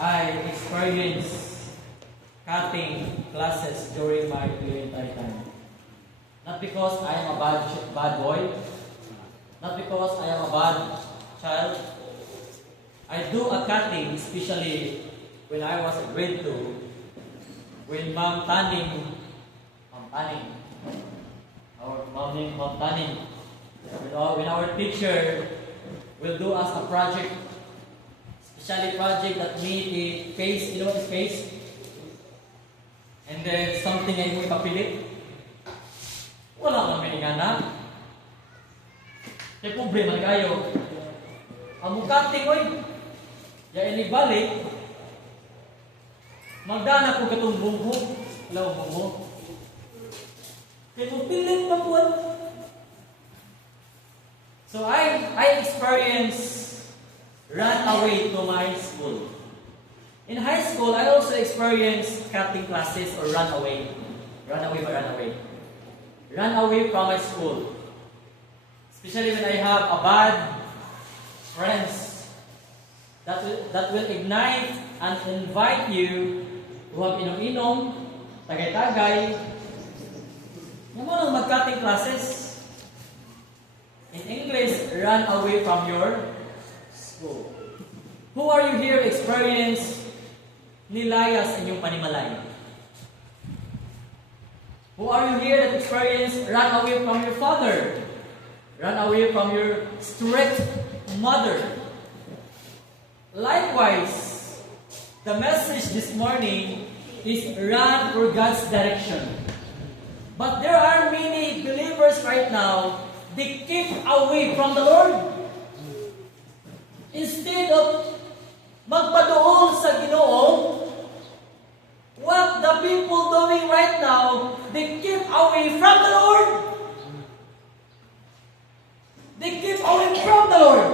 I experienced cutting classes during my elementary time. Not because I am a bad boy, not because I am a bad child. I do a cutting, especially when I was in grade 2, when Ma'am Taning, when our teacher will do us a project, especially project that need a face, you know what is face? And then something ay mo ipapilit. Wala man miningana. Kaya problema na kayo. Ang mukating oy, ya inibalik, magdana ko katong bumbong, ilaw bumbong. Kaya kung pilit na po. So I experienced run away to my school. In high school, I also experienced cutting classes or run away. Run away from my school. Especially when I have a bad friends that will ignite and invite you to have inom-inom, tagay-tagay. Yung mga mag-cutting classes. In English, run away from your school. Who are you here experience nilaya sa inyong panimalay? Who are you here that experience run away from your father? Run away from your strict mother? Likewise, the message this morning is run for God's direction. But there are many believers right now, they keep away from the Lord. Instead of magpaduol sa Ginoo, what the people doing right now, they keep away from the Lord. They keep away from the Lord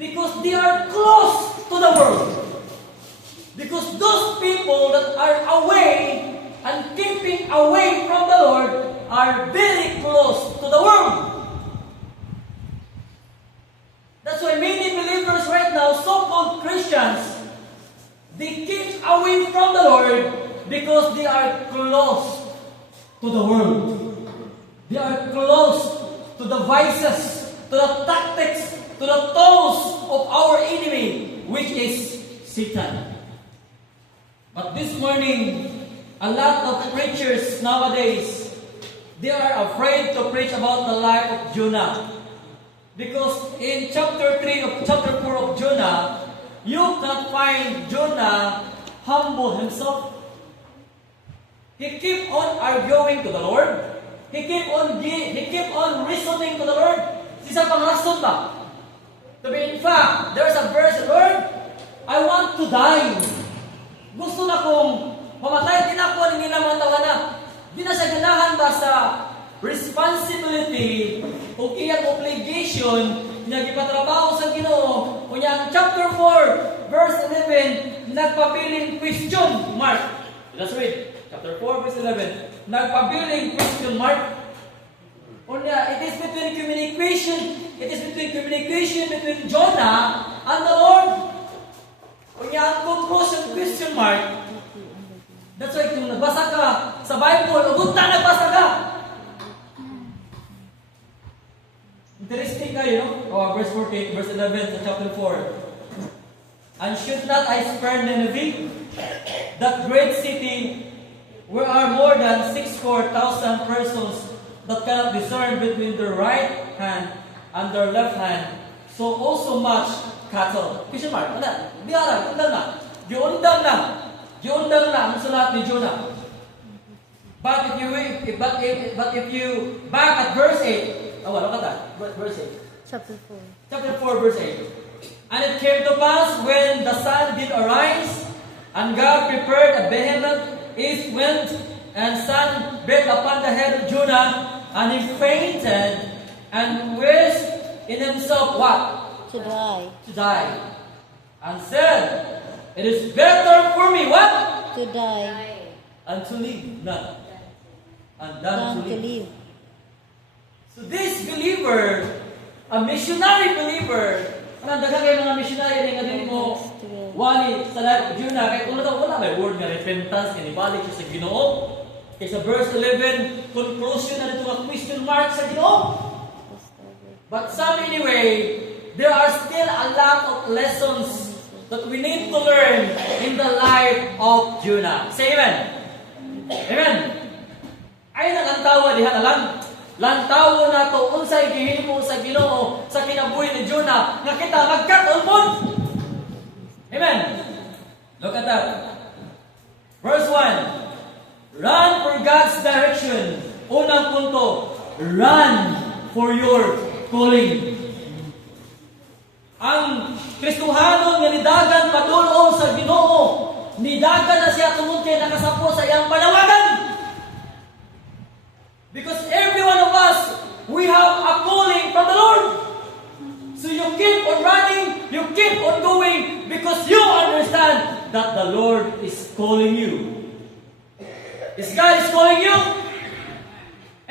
because they are close to the world. Because those people that are away and keeping away from the Lord are very close to the world. That's why many believers right now, so-called Christians, they keep away from the Lord because they are close to the world. They are close to the vices, to the tactics, to the tools of our enemy, which is Satan. But this morning, a lot of preachers nowadays, they are afraid to preach about the life of Jonah. Because in chapter 4 of Jonah, you cannot find Jonah humble himself. He keep on arguing to the Lord. He keep on reasoning to the Lord. Isa pang rason ba? To be in fact, there is a verse, Lord, I want to die. Gusto na kong mamatay din ako ng mga tawana. Di na siya ganahan ba sa responsibility o iyang obligation na gipatrabaho sa Ginoo. Kunya ang chapter 4, verse 11, nagpabiling question mark. Let's read. Chapter 4, verse 11. Nagpabiling question mark. Kunya, it is between communication between Jonah and the Lord. Kunya ang conclusion question mark. That's why kung nagbasa ka sa Bible, ugunta nagbasa ka. Interesting kayo, no? Verse 14, verse 11 sa chapter 4. And should not I spare Nineveh, that great city where are more than 64,000 persons that cannot discern between their right hand and their left hand, so also much cattle. Question mark, ano? Di alam, undang na. Giundang na ang sulat ni Jonah. But if you back at verse 8, wala ka ta? Verse 8. Chapter 4. Chapter 4, verse 8. And it came to pass when the sun did arise, and God prepared a vehement east wind, and sun beat upon the head of Jonah, and he fainted, and wished in himself what? To die. To die. And said, it is better for me, what? To die. And to live, not. And Than to to live. live. So this believer, a missionary believer, anong daghang kay mga missionary nga din mo 12. Wali sa life of Jonah, kaya kung wala may word nga repentance, inibalik siya sa Ginoo. Kaya sa verse 11, conclusion na dito nga question mark sa Ginoo. But some anyway, there are still a lot of lessons that we need to learn in the life of Jonah. Say amen. Amen. Ay nalantawa diha na lang. Lantawo na to unsay gihimo sa Ginoo sa kinabuhi ni Jonah nga kita magkat-on pod. Amen. Look at that. Verse 1. Run for God's direction. Unang punto, run for your calling. Ang Kristohanon nga nidagan padulong sa Ginoo, nidagan na siya tungod kay nakasapo sa iyang panawagan. Because every one of us, we have a calling from the Lord. So you keep on running, you keep on going, because you understand that the Lord is calling you. Is God is calling you?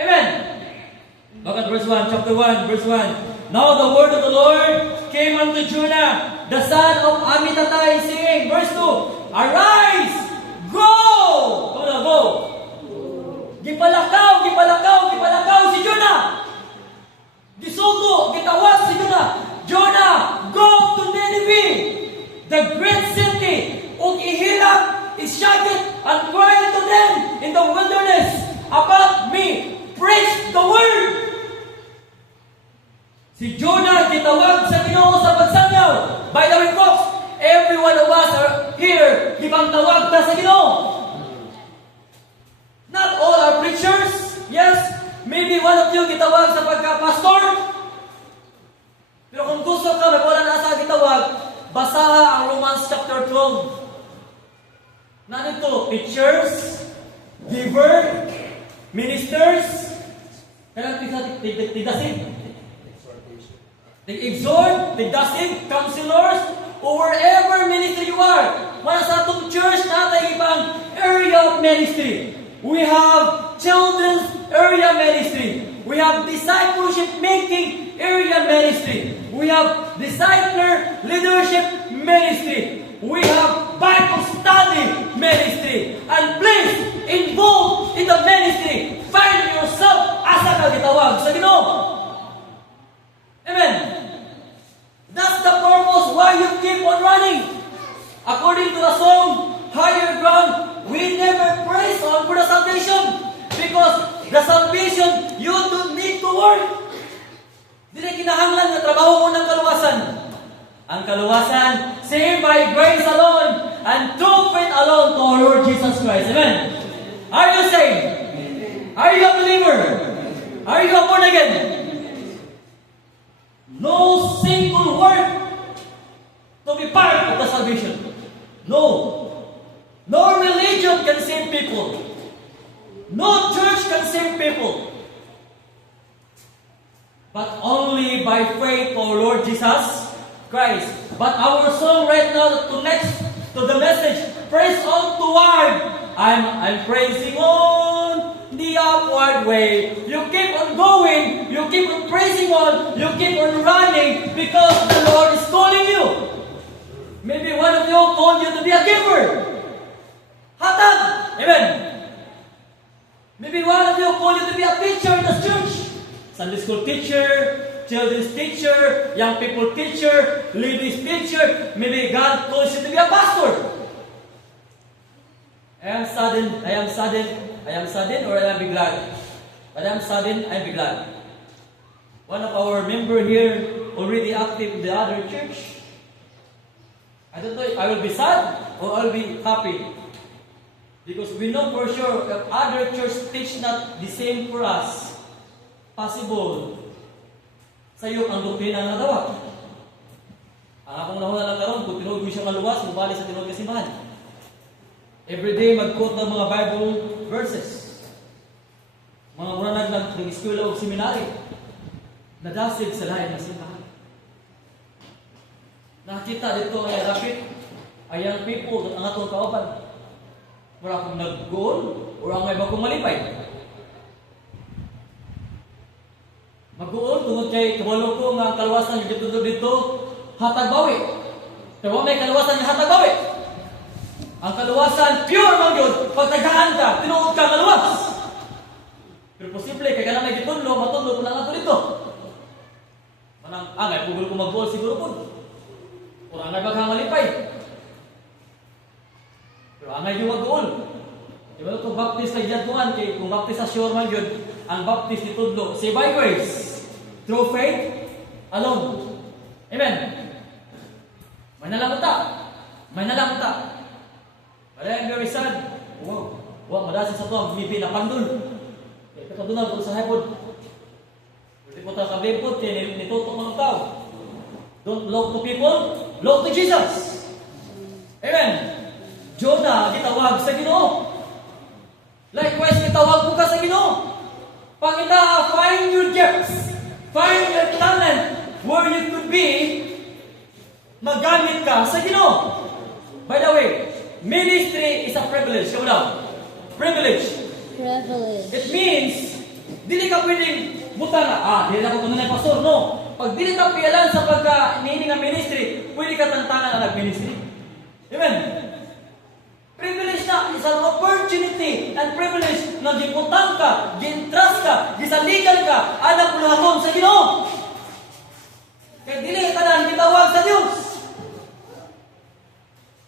Amen. Look at verse 1, chapter 1, verse 1. Now the word of the Lord came unto Jonah, the son of Amittai, saying, verse 2, Arise, go! Come on, go! Gipalakaw si Jonah! Gisugo, gitawag si Jonah! Jonah, go to Nineveh, the great city, ug ihirap, isyagit, and cry to them in the wilderness about me. Preach the word! Si Jonah gitawag sa Ginoo sa pagsanyaw. By the way, folks, every one of us are here, gibang tawag na sa Ginoo. Not all are preachers. Yes, maybe one of you gitawag sa pagka-pastor. Pero kung gusto ka, may wala na sa gitawag, basaha ang Romans chapter 12. Nandito, teachers, giver, ministers, tigdasin, tig-exhort, tigdasin, counselors, or wherever ministry you are. Wala sa itong church natin ibang area of ministry. We have children's area ministry. We have discipleship making area ministry. We have discipler leadership ministry. We have Bible study ministry. And please, involved in the ministry, find yourself asa ka gitawag sa Ginoo. Amen. That's the purpose why you keep on running. According to the song, Higher Ground, we never praise on for the salvation. Because the salvation, you don't need to work. Dili kinahanglan nga trabaho mo ng kaluwasan. Ang kaluwasan, saved by grace alone and through faith alone to our Lord Jesus Christ. Amen. Are you saved? Are you a believer? Are you a born again? No single word to be part of the salvation. No. No religion can save people. No church can save people. But only by faith for Lord Jesus Christ. But our song right now that connects to the message, praise on toward. I'm praising on the upward way. You keep on going, you keep on praising on, you keep on running because the Lord is calling you. Maybe one of you called you to be a giver. Hatag! Amen. Maybe one of you called you to be a teacher in the church. Sunday school teacher, children's teacher, young people teacher, ladies teacher. Maybe God calls you to be a pastor. I am saddened, or I am be glad. But I am saddened, I am be glad. One of our member here already active in the other church. I don't know if I will be sad or I will be happy. Because we know for sure if other church teach not the same for us, possible sa iyo ang doktrina na dawat. Ang akong nahuna lang karon, kung tinuod mo siya maluwas, mubalik sa tinuod ka simbahan. Every day mag-quote ng mga Bible verses. Mga muna ng eskwela o seminary. Nadasig sa lahat ng simbahan. Nakita dito ay rapid, ay young people at ang atong kauban. Wala akong nag-goal o ang may bagong malipay. Mag-goal tungod kay kabalo ko nga ang kaluwasan yung dito hatag bawi. Pero wa may kaluwasan nga hatag bawi. Ang kaluwasan pure man gyud pag taghaan ka, tinuod ka maluwas. Pero posible kay kana may gitunlo, matudlo ko lang ato dito. Manang angay pugol ko mag-goal siguro pud. O angay baghang malipay. Pero angay yung mag-goal. Diba ito baptist na giatuan kay kung baptist sa sure man gyud, ang baptist ni tudlo say by grace through faith alone. Amen. May nalanguta. May nalanguta. But I'm very sad. Wow. Wow, madasi sa tuwang bibi na pandul. Eh, katadunan ko sa hapon. Hindi po tayo kabipot, nitutok mga tao. Don't look to people, look to Jesus. Amen. Jonah, gitawag sa Ginoo. Likewise, gitawag ko ka sa Ginoo. Pangita, find your gifts. Find your talent where you could be. Magamit ka sa Ginoo. By the way, ministry is a privilege. Come on. Privilege. Privilege. It means, dili ka pwedeng buta na, dili na ko tunay pastor. No. Pag dili ka pialan sa pagka-meaning ng ministry, pwede ka tantangan ang nag-ministry. Amen. Privilege na, is an opportunity and privilege na giputang ka, gintrust ka, gisaligan ka, anak luhaton sa Ginoo. Kaya dili ka na gitawag sa Diyos.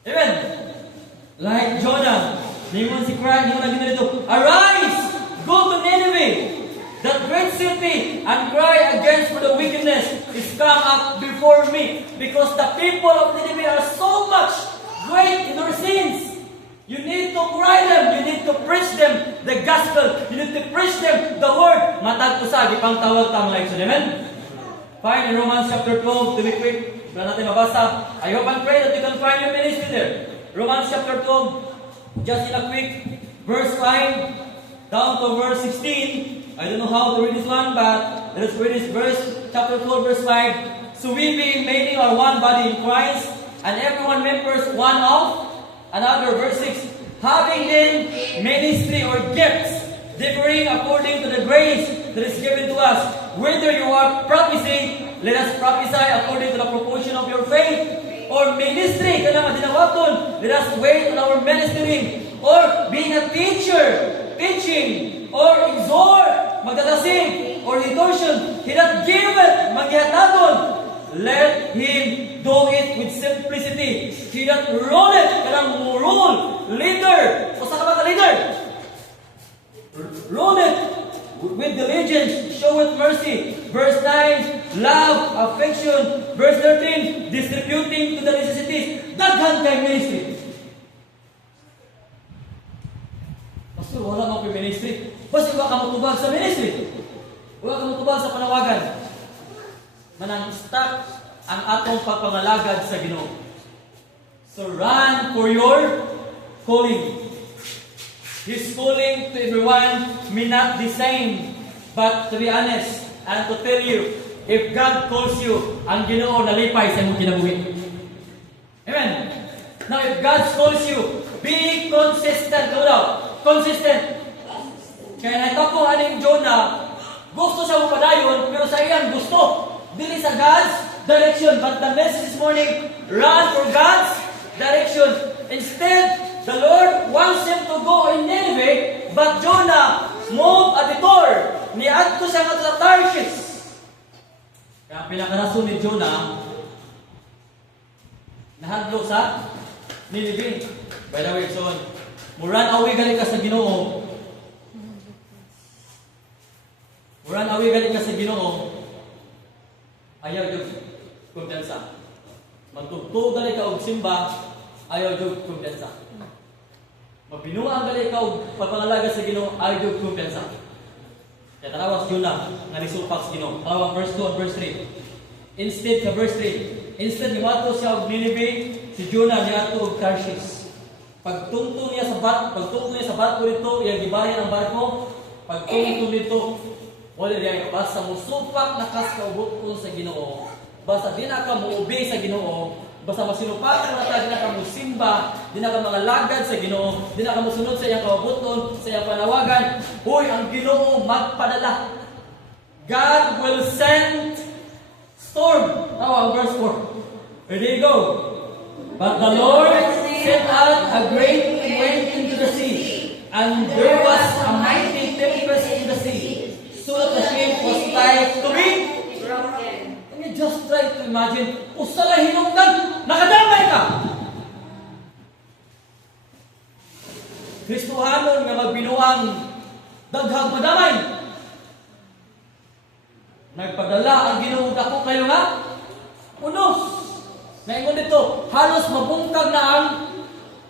Amen. Like Jonah, ningon si Christ, ningon na dito, arise, go to Nineveh, that great city, and cry against for the wickedness is come up before me, because the people of Nineveh are so much great in their sins. You need to cry them, you need to preach them the gospel, you need to preach them the word. Matag usag ipang tawag ta mga igsoon. Amen. Find in Romans chapter 12 to be quick. Wala natin mabasa. I hope and pray that you can find your ministry there. Romans chapter 12, just in a quick, verse 5 down to verse 16. I don't know how to read this one, but let's read this verse, chapter 12, verse 5. So we being made are one body in Christ, and everyone members one of another. Verse 6. Having then ministry or gifts, differing according to the grace that is given to us. Whether you are prophesying, let us prophesy according to the proportion of your faith. Or ministry, kana madinawaton, let us wait on our ministering. Or being a teacher, teaching, or exhort, magdadasig, or liturgian, he that giveth, magyataton, let him do it with simplicity. He that ruleth, kanang rule, leader. O sa ka leader? Ruleth with diligence, showeth mercy. Verse 9, love, affection. Verse 13, distributing to the necessities. Daghan kay ministry. Pastor, wala mo kay ministry. Basta wala ka matubag sa ministry. Wala ka matubag sa panawagan. Manang stop ang atong pagpangalagad sa Ginoo. So run for your calling. His calling to everyone may not be same, but to be honest and to tell you, if God calls you, ang Ginoo nalipay sa imong kinabuhi. Amen. Now, if God calls you, be consistent. Ano daw? Consistent. Kaya naitapong aning Jonah, gusto siya upadayon, pero sa iyang gusto. Dili sa God's direction. But the message this morning, run for God's direction. Instead, the Lord wants him to go in Nineveh, but Jonah moved a detour. Niadto siya nga sa Tarshish. Kaya ang pinakarason ni Jonah, nahadlok sa Nineveh. By the way, son, muran away galing ka sa Ginoo. Muran away galing ka sa Ginoo. Ayaw yung kumpiyansa. Magtugtog galing ka og simba, ayaw yung kumpiyansa. Mabinuang galing ka og pagpangalaga sa Ginoo, ayaw yung kumpiyansa. Kaya tanawas Jonah nga nisupak sa Ginoo. Tanawas verse 2 and verse 3. Instead sa verse 3, instead niwato siya og Nineveh, si Jonah niadto og Tarshish. Pagtungtong niya sa barko dito, iya gibayan ang barko. Pagtungtong dito, wala diay basta mo supak nakas kaubot ko sa Ginoo. Basta di na ka mo-obey sa Ginoo. Basta masinupatan na ta, di na ka mo simba, di na ka mga lagad sa Ginoo, di na ka mo sunod sa iyang kauboton, sa iyang panawagan. Hoy, ang Ginoo magpadala. God will send storm. Tawa, verse 4. There you go. But the Lord sent out a great wind into the sea, and there was a mighty tempest in the sea, so that the ship was like to be broken. Can you just try to imagine, usala hinungdan, nakadamay ka! Kristohanon nga magbinuang daghang madamay. Nagpadala ang Ginoo dako kayo nga unos. Ngayon dito, halos mabungkag na ang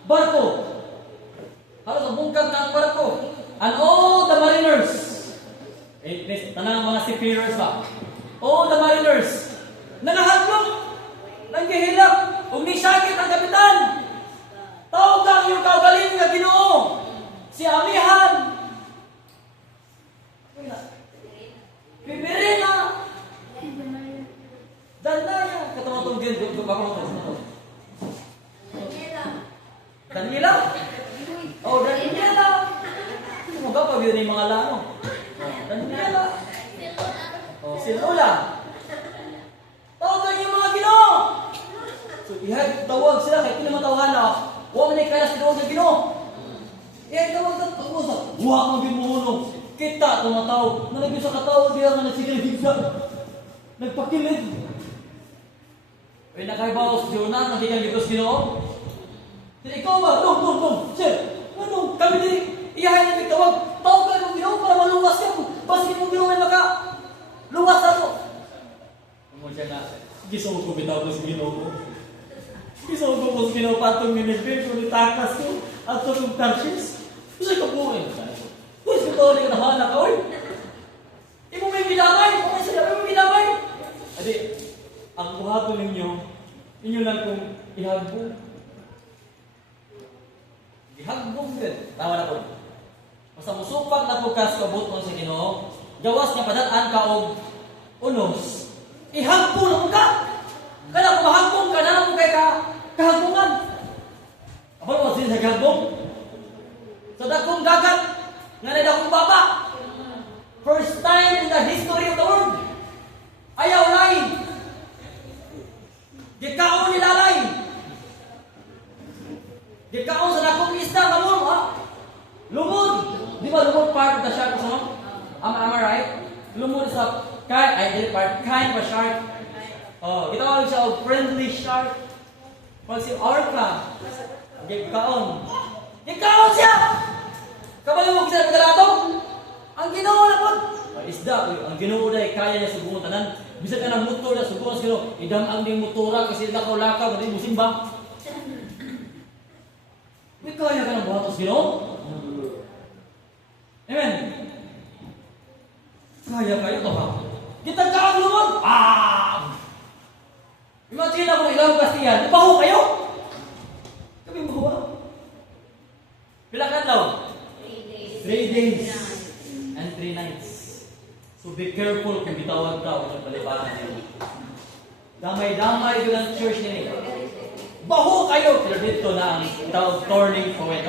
barko. Halos mabungkag na ang barko. And all the mariners, tanang mga seafarers ba? All the mariners, nangahaglok, nanggihilak, ug ni sakit ang kapitan. Tawag lang yung kaugaling nga Ginoo. Si Amihan. Piberina. Dandaya. Katama-tong din. Daniela. Oh, Daniela. Mga pa yun yung mga lano. Daniela. Oh, si Lola. Tawag lang yung mga Ginoo. So, tawag sila kahit pinamatawahan na. Huwag na ikala sa doon sa Ginoo. Tawag sa pag-usap. Huwag ang binuhulong. Kita tumataw. Nalagyan sa katawag diya nga nagsikilig-higsa. Nagpakilig. Ay nakaibaw sa Jonah, nakikang dito sa Ginoo. Ikaw ba? Dong. Sir, ano? Kami din. Iyahay na nagtawag. Tawag ka ng Ginoo para maluwas ka. Basta mo Ginoo ay maka. Luwas ako. Kung siya na, gisawag ko bitaw ko sa Ginoo ko. Gisawag ko sa Ginoo patong minibig kung itakas ko. At itong Tarsis. Kasi ka po eh. Uy, sa ito rin naman na ka, uy. Imo may ginamay. Kung may sila may ginamay. Adi, ang buhato ninyo, inyo lang kung ihagbong. Ihagbong din. Tama na po. Basta musupag na po kas kabot mo sa Ginoo, gawas niya padaan ka og unos. Ihagbong na po ka. Kaya kung mahagbong ka na mo kay kahagbongan. Apa mo sin sa kahagbong? Sa dakong dagat, nga na dakong baba. First time in the history of the world. Ayaw lain. Gikaon nila lain. Gikaon sa dakong isda nga mo, ha? Lumod. Di ba lumod part of the shark song? Am I right? Lumod sa kind of a shark. Oh, gitawag siya og friendly shark. Pag si orca, gikaon. Gikaon siya! Kabalo mo kita pagkalato? Ang Ginoo na po. Isda, ang Ginoo na kaya niya sugungan tanan. Bisa ka ng motor na sugungan sa Ginoo. Idamang ding motora kasi lakaw-lakaw, hindi mo simba. May kaya ka ng buhatos Ginoo? Amen. Kaya kayo ito ha? Kitang kaang lumag! Imagine na kung ilang kastiyan, ipaho kayo? Kami mo ba? Pila ka daw? 3 days and 3 nights. So be careful kung bitawag ka o sa paliparan niyo. Damay-damay yun ang church niya. Baho kayo! Pero dito na ang tawag turning point.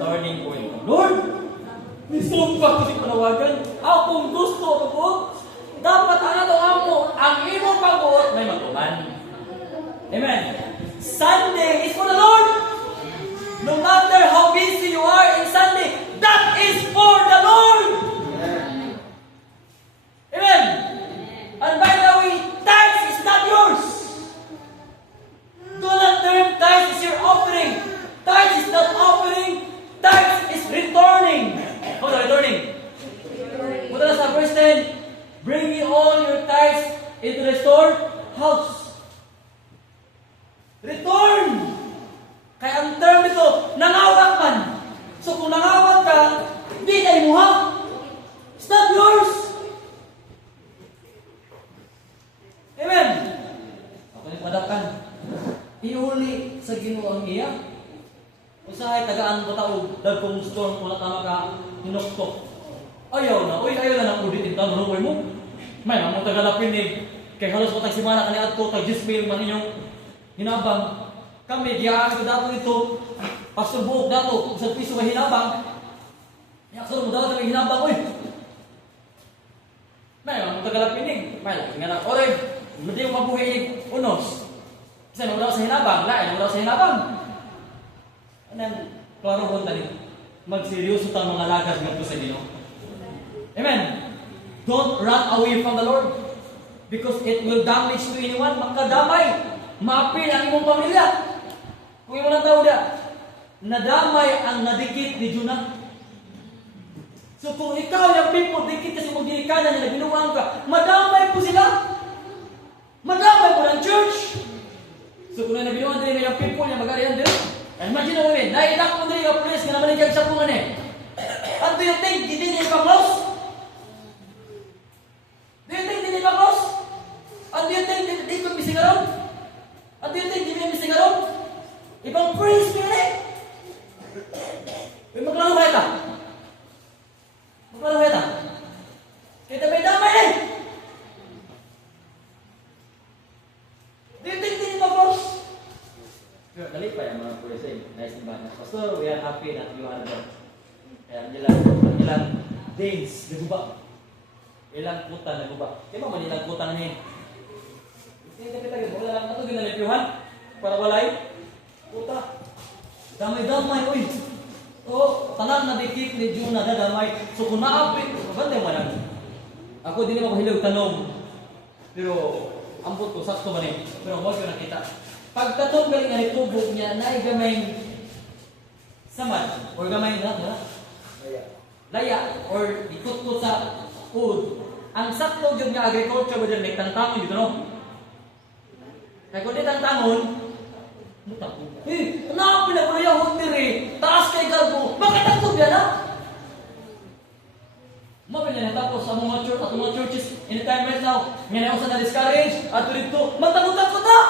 Turning point. Lord! Nisumpa ko si panawagan. Akong gusto ko po. Dapat ang ato amo, ang imong pagbuot may matuman. Amen. Sunday is for the Lord. No matter how busy you are in Sunday, that is for the Lord. Amen. And by the way, tithes is not yours. Do not term tithes is your offering. Tithes is not offering. Tithes is returning. Hold on, returning. Punta na sa verse 10. Bring ye all your tithes into the storehouse. Return. Kaya ang term ito, nangawag man. So kung nangawag ka, di na imuha. It's not yours. Amen. Ako yung padakan. Iuli sa Ginoo ang iya. Usahay tagaan ko tao, dagkong storm kung natama ka, hinoktok. Ayaw na ng udit ito, manukoy mo. May mga tagalapin eh. Kaya halos matag simana kaniad ko, tag-dismail man inyong hinabang. Kami, giyaan ko dato ito, pastor buhok dato, isang piso may hinabang. Yakso mo dato may hinabang, uy! May mga tagalapin eh. May nga na, oray, hindi yung mabuhay unos. Kasi nung daw sa hinabang, lain nung daw sa hinabang. Anong klaro ko tali? Magseryoso tang mga lagas ngadto sa Ginoo. Amen. Don't run away from the Lord because it will damage to anyone. Makadamay, maapil ang imong pamilya. Kung imo lang tawda, nadamay ang nadikit ni Jonah. So kung ikaw yung people, dikit kasi mong ginikanan nila, binuwang ka, madamay po sila. Madamay po ng church. So kung nabinuwang din yung people niya, mag-arihan din. Imagine mo yun, naidak mo din yung police, nga naman yung sa pungan eh. And do you think, hindi niya ipang-close? Do you think, hindi ipang-close? And do you think, hindi ipang misigaron? And do you think, hindi ipang misigaron? Ibang praise mo yun eh. Uy, maglaro kayo ka. Maglaro kayo ka. Kita may damay eh. Do you think, hindi ipang-close? Dali pa yung mga pulis eh. Nice na ba? Pastor, we are happy that you are there. Kaya ilang days naguba. Ilang kuta naguba. Di ba man ilang kuta na niya? Hindi kita gito. Wala lang matugin na lipiuhan. Para walay. Kuta. Damay-damay. Uy. O, tanan na dikit ni Jonah na damay. So kung naapit, kabantay mo lang. Ako din ako hilaw tanong. Pero, ambot ko, sakto ba niya? Pero huwag ko nakita. Pagkatong galing nga itubog niya, na gamay samad, or gamay na, laya, or ikot ko sa food. Ang sakto yun nga agriculture, whether may tantangon dito, no? Kaya kung di tantangon, ano pinapalaya ko tiri, taas kay galbo, bakit ang tubya na? Mabili na tapos sa mga church, at mga churches, anytime right now, may na na discourage, at dito, magtakot-takot na!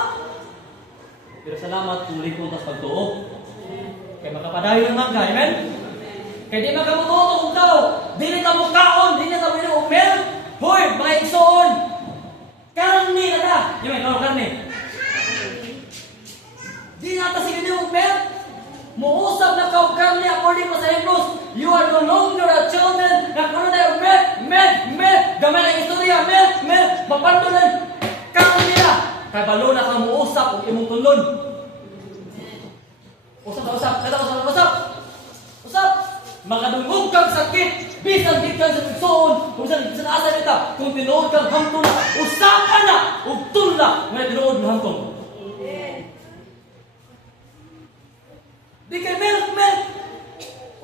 Pero salamat kung likod tas pagtuo. Kaya makapadayon lang ka, amen? Kaya di makamututo kung tao. Di na mukaon, di na tawin ng umel. Hoy, mga igsoon. Karni na ta. Yung may karni. Di na ta sige ng umel. Muusap na ka karni according pa sa Hebrews. You are no longer a children. Nakano na umel. Gamay ng istorya, umel. Mapantunan. Karni na. Kaya balo na kang muusap o imong tulon. Usap. Makadungog kang sakit. Bisan di kang sa pagsoon. Kung saan asa kita. Kung tinuod kang hangtong na. Usapan na. Ugtun na. Ngayon tinuod ng hangtong. Di kay milk.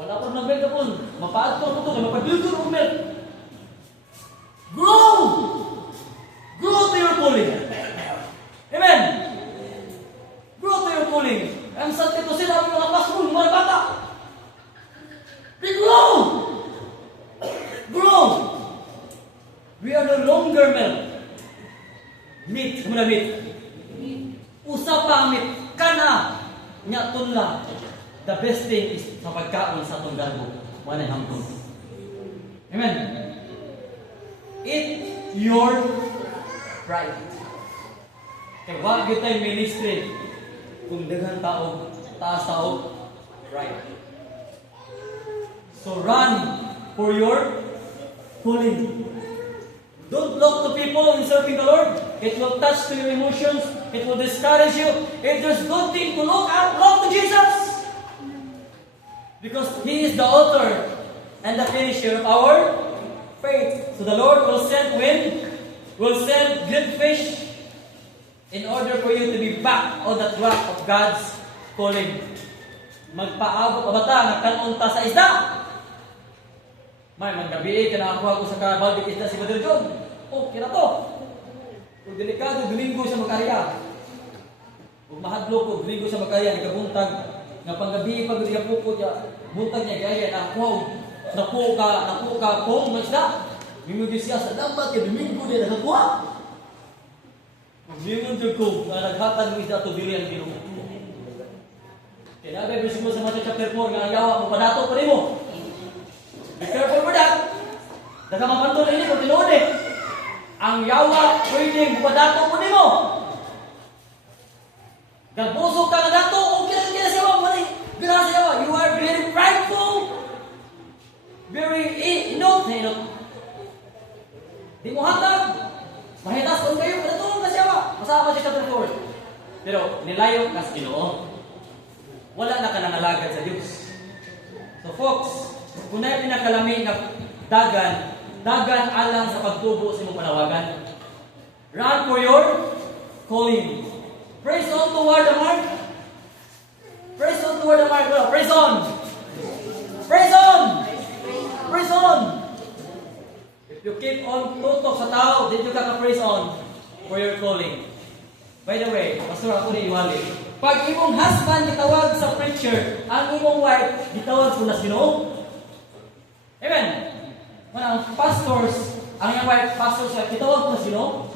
Wala pa ng milk na po. Mapaad ko ito. Mapadildo ng milk. Grow to your calling. Amen. Grow to your calling. Ang sakit ito sila ang mga pasmul, mga bata. We grow. We are no longer meat. Kumula meat. Usap pa meat. Kana. Nya tunla. The best thing is sa pagkaon sa itong garbo. Wala yung hangtong. Amen. Eat your pride. Kaya wag yung tayo ministry kung daghang tao, taas tao, right. So run for your calling. Don't look to people in serving the Lord. It will touch to your emotions. It will discourage you. If there's good thing to look at, look to Jesus. Because He is the author and the finisher of our faith. So the Lord will send wind, will send good fish, in order for you to be back on that rock of God's calling. Magpaabot o bata, nagkanunta sa isda. May gabi ka nakakuha ko sa kabaldik isda si Brother John. Oh, kira to. Kung delikado, domingo siya magkarya. Kung mahadlo ko, domingo siya magkarya, nagkabuntag. Nga panggabi, pag nagkapuko niya, buntag niya, kaya nakuha ka pong isda. Mimugis siya sa dapat, kaya domingo niya nakakuha. Gingon jud ko nga naghatag mo isda to dili ang Ginoo. Kaya nabi mo sa Matthew chapter 4 nga ayawa mo padato pa nimo. Be careful with that. Daga mapanto na ini kung tinuod eh. Ang yawa pwedeng padato pa nimo. Gagbuso ka nga dato o kila sa yawa mo ni. Bila sa yawa, you are very prideful. Very inot. Di mo hatag. Mahitas kung kayo, padato ka siya ba? Masama siya chapter 4. Pero nilayo ka sa Ginoo. Wala na ka nangalagad sa Dios. So folks, kung na pinakalami nga dagan alang sa pagtubo sa imong panawagan. Run for your calling. Praise on toward the mark. Praise on toward the mark. Well, praise on. Praise on. Praise on. If you keep on tutok sa tao, did you kaka-praise on for your calling. By the way, pastor ako ni Iwali. Pag imong husband gitawag sa preacher, ang imong wife gitawag sa Ginoo. Amen. Ang pastors, ang iyang wife pastors gitawag sa Ginoo.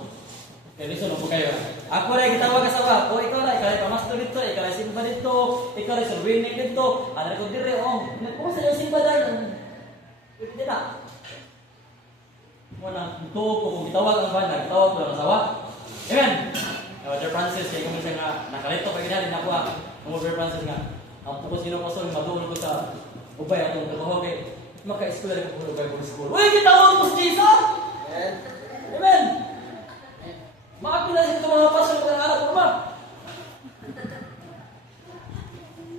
Okay, listen po kayo. Ako rin gitawag asawa ko, ikaw rin, ikaw rin pamasto dito, ikaw rin simba dito, ikaw rin surwining dito, ano ko dire, kung sa iyo simba dahil, hindi na. Muna, ito ko, kung gitawag ang banda, gitawag ko ang asawa. Amen. Brother Francis, kaya kung minsan nga, nakalito pa ginalin ako ang Brother Francis nga, ang pukos ginapasol, matuon ko sa ubay atong trabaho kay maka-eskwela rin ko ubay ko sa school. Uy, gitawag mo si Jesus! Amen! Makapila siya mga pastor ng anak ko ba?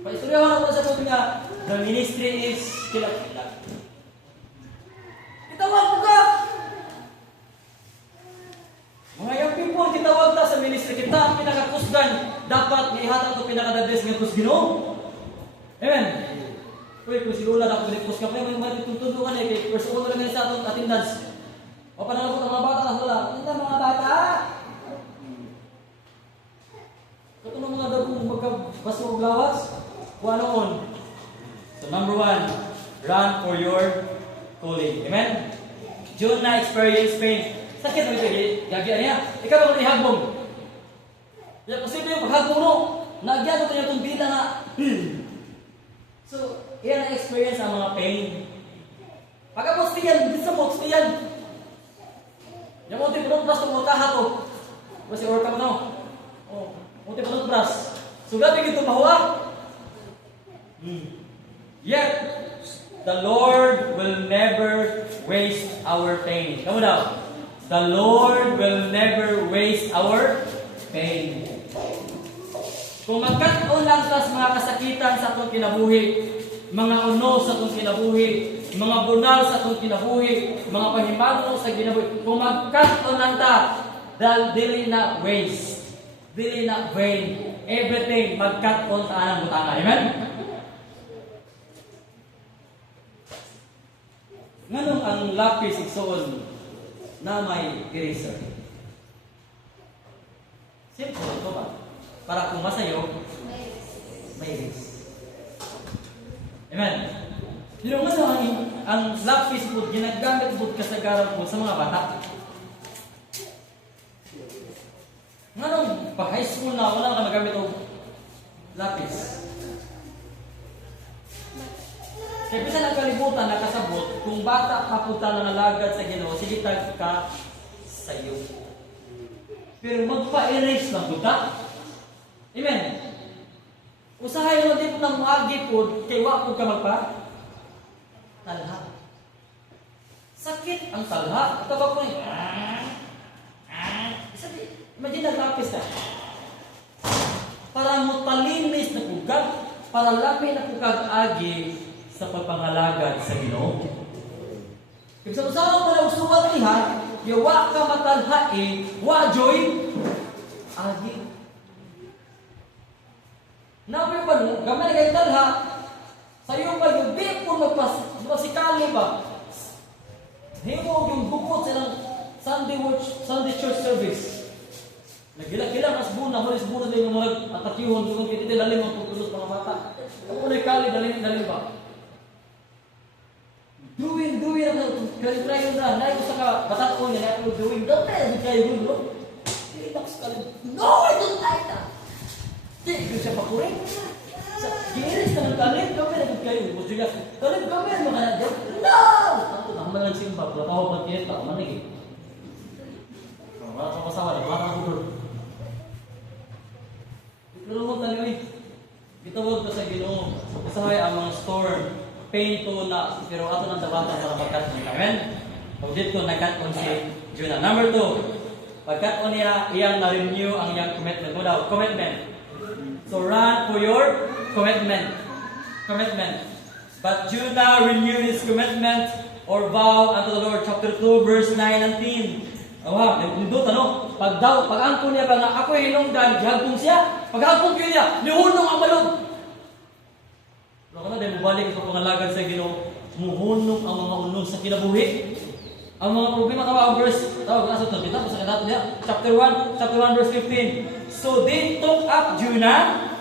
Paistoryawan ako sa sabi nga, the ministry is kilak-kilak. Itawag mo ka! Mga young people, kitawag ta sa ministry kita, ang pinakakusgan, dapat ihatag ito pinakadades ng kusgino. Amen. Uy, kung si Lula na kulikus ka, may tutundukan eh, kay first order lang sa atong attendance. O panalapot ang mga bata na wala. Hindi mga bata! Katulong mga dagong magkabaso o gawas, kung ano on. So number 1, run for your calling. Amen? June na experience pain. Sakit mo ito, gagyan niya. Ikaw ba ni hagbong? Yan, posible yung paghagbong mo. Nagyan ko itong bida nga. So, yan ang experience ang mga pain. Pagkapos tiyan, hindi sa box tiyan. Yung munti punong pras itong mutaha to. Kasi orka mo no? Munti punong pras. So, gabi ito mahuwa. Yet, the Lord will never waste our pain. Kamu daw? The Lord will never waste our pain. Kung magkataon lang sa mga kasakitan sa atong kinabuhi, mga unos sa atong kinabuhi, mga bunal sa atong kinabuhi, mga pahimano sa kinabuhi, kung magkataon lang ta, dahil dili na waste, dili na vain, everything magkataon sa anang butanga. Amen? Nganong ang lapis igsoon na may eraser? Simple ito ba? Para kung masayo, may erase. Amen? Pero nga ang lapis po, ginagamit po kasagaran po sa mga bata. Nga nung pag high school na, wala ka nagamit o lapis. Kaya bisa ng kalibutan nakasabot, kung bata papunta na nalagad sa Ginoo, sige tag ka sa iyo. Pero magpa-erase lang buta. Amen. Usahay mo din po ng maagi po, kay wapod ka magpa talha. Sakit ang talha. Ito ba po eh? Imagine naglapis ka. Para mo talinis na pugad, para lapi na pugad agi sa pagpangalagad sa Ginoo. Kung sa usawa mo na usuwat niya, yawa ka matalhain, wa joy, agi. Nabi ba no, gamay na kayo talha, sa'yo ba yung di po magpasikali ba? Himo yung bukod sa ilang Sunday church service. Nagila-gila mas buna, malis buna din yung mga atakyuhon, yung kititi dalim ang pagtulos mga bata. Kung unay kali, dalim ba? Doing, kali-kali na, nayo sa ka, batat ko niya, nayo doing, don't tell me kayo doing, no? Relax ka lang. No, I don't like that! Di, ko siya pakurin. Sa giris na ng kalim, kami na kayo. Gusto niya, kalim, kami na mga nadyan. No! Ako, naman lang simba, wala pa ako pag-kieta, manig eh. Wala pa masawa, wala pa ako. Lulungot na niyo eh. Bitawag ka sa Ginoo. Usahay ang mga storm. Pain to na, pero ato ng tabatan para magkat-on. Amen? O dito nagkat-on si Jonah. Number 2, pagkat-on niya, iyang na-renew ang iyang commitment. Mo daw, commitment. So run for your commitment. Commitment. But Judah renewed his commitment or vow unto the Lord. Chapter 2, verse 9 and 10. Nindot ano? Pag angkon niya ba nga ako hinungdan, gihagpong siya. Pag angkon niya, nihunong ang balod. Pero kana dahil mubalik ito pangalagad sa Ginoo, muhunong ang mga unong sa kinabuhi. Ang mga problema tawag verse, tawag nasa ito, kita po sa kadato niya. Chapter 1 verse 15. So they took up Jonah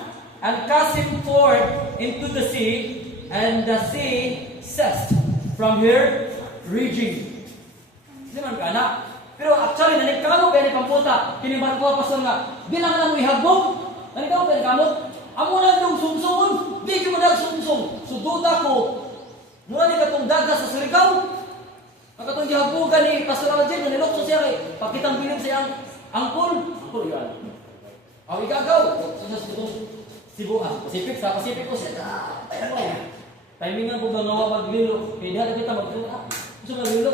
and cast him forth into the sea, and the sea ceased from her raging. Hindi man ka na. Pero actually, nanikamo kaya ni Pamputa, kiniban ko pastor nga, bilang lang mo ihagbog, nanikamo kaya ni kamot, amo lang yung sumsumon, di ko mo na sumsum. So duda ko, mula di katong daga sa siligaw, nakatong ihagbogan ni Pastor Aljen, nanilokso siya kay, pakitang bilim siyang angkol yan. Ang igagaw, sa Cebu, Pacific, sa Pacific ko siya, timingan po ba nga maglilo, kaya di kita maglilo, gusto maglilo.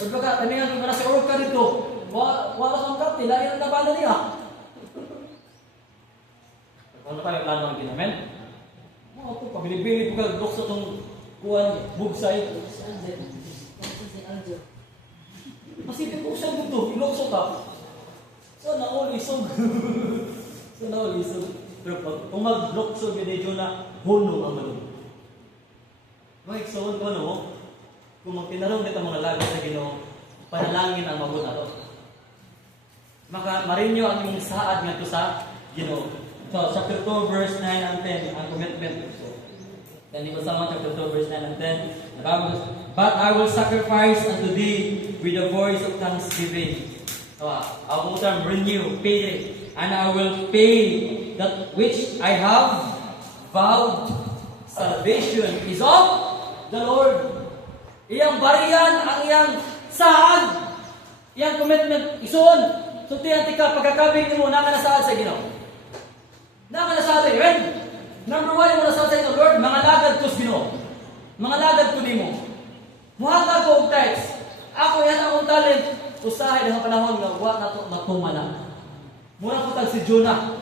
O baka, timingan po na si Orca dito, wala kang kapti, lain ang nabala niya. Ano tayo plano ang ginamen? Ako, pabili-bili po ka, sa itong kuwan, bugsay. Pacific po siya dito, ilokso ka. Sana all isog. Sana all isog. Pero kung mag-lokso, gano'n na hunong ang malong. Mga iksawan ko ano, kung magtinarong nito mga lagas sa Ginoo, panalangin ang magun ato. Marinyo ang inyong saad nga ito sa Ginoo. So, chapter 2, verse 9 and 10, ang commitment. Then, di ba sa chapter 2, verse 9 and 10, but I will sacrifice unto thee with the voice of thanksgiving. Ang term, renew, pay, and I will pay that which I have vowed. Salvation is of the Lord. Iyang bariyan ang iyang sahag, iyang commitment, isuon. So, tiyantika, pagkakabing mo, nakanasaad sa Ginoo. Nakanasaad, amen? Number 1, yung nasaad sa Ginoo, Lord, mga lagad ko sa Ginoo. Mga lagad ko ni mo. Muhatag ko og text. Ako yan akong talent. Usahay na sa panahon nga, wa na ito matumana. Muna ko tag si Jonah.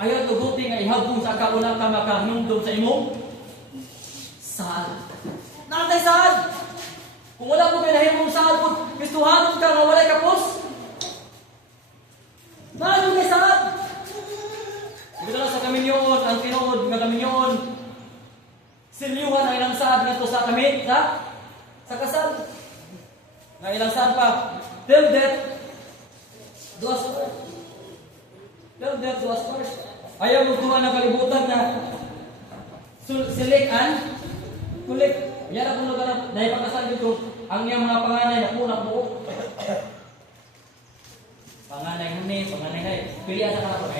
Ayaw ito buti nga ihabong sa kaunang ka makahinumdum sa imong sahad. Nakatay sahad. Kung wala mo pinahimong sahad po, gustuhanon ka nga walay kapos. Maano may sahad? Ito lang sa kaminyoon, ang tinuod nga kaminyoon. Silyuhan ang ilang sahad nga ito sa kami, sa kasal. Nga ilang sahad pa. Till death, do us first. Till death, do us first. Ayaw mo tuwa ng kalibutan na silikan, kulik. Yan ang puno ka na ipagkasal dito. Ang iyang mga panganay na punak buo. Panganay huni, panganay hay. Pilihan sa kanako.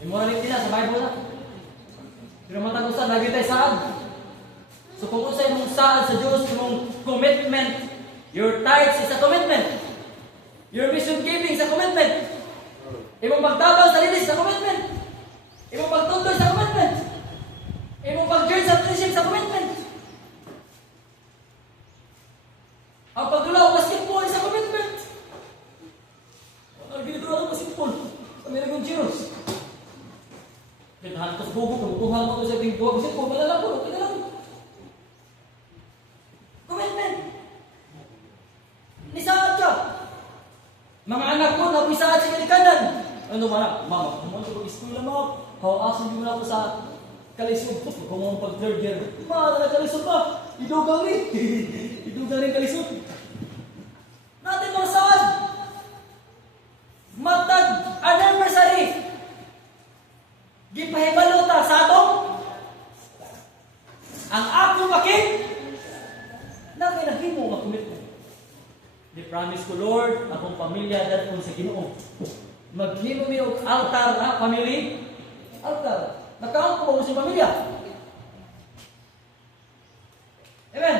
Immorality na sa Bible na. Pero matagusan, lagi tayo saan. So kung sa imong saan sa Diyos, imong commitment, your tithes is a commitment. Your mission giving is a commitment. Imong pagtabang sa linis sa commitment. Imong pagtutoy sa commitment. Imong pag-join sa friendship sa commitment. Ang pagdulaw basketball sa commitment. Ang ginagawa ng basketball sa American Cheers. Kinahan ko sa bubo, kumukuhan mo ko sa ating buwa basketball, malalang ko, okay na lang. Commitment. Nisaad ka. Mga anak ko, napisaad sa kalikanan. Ano ba mama, kung ano pag-school na mga, hawasin mo na ako sa kalisod. Kung mga pag-third year, na kalisod pa. Idugang rin. Idugang rin kalisod. Natin mga saad. Matag anniversary. Gipahibalota sa atong ang akong makin na kinahimo nga commitment. Di promise ko, Lord, akong pamilya dahil kung sa Ginoo. Maghimo mi og altar na family. Altar. Nakaon ko ba sa pamilya? Amen.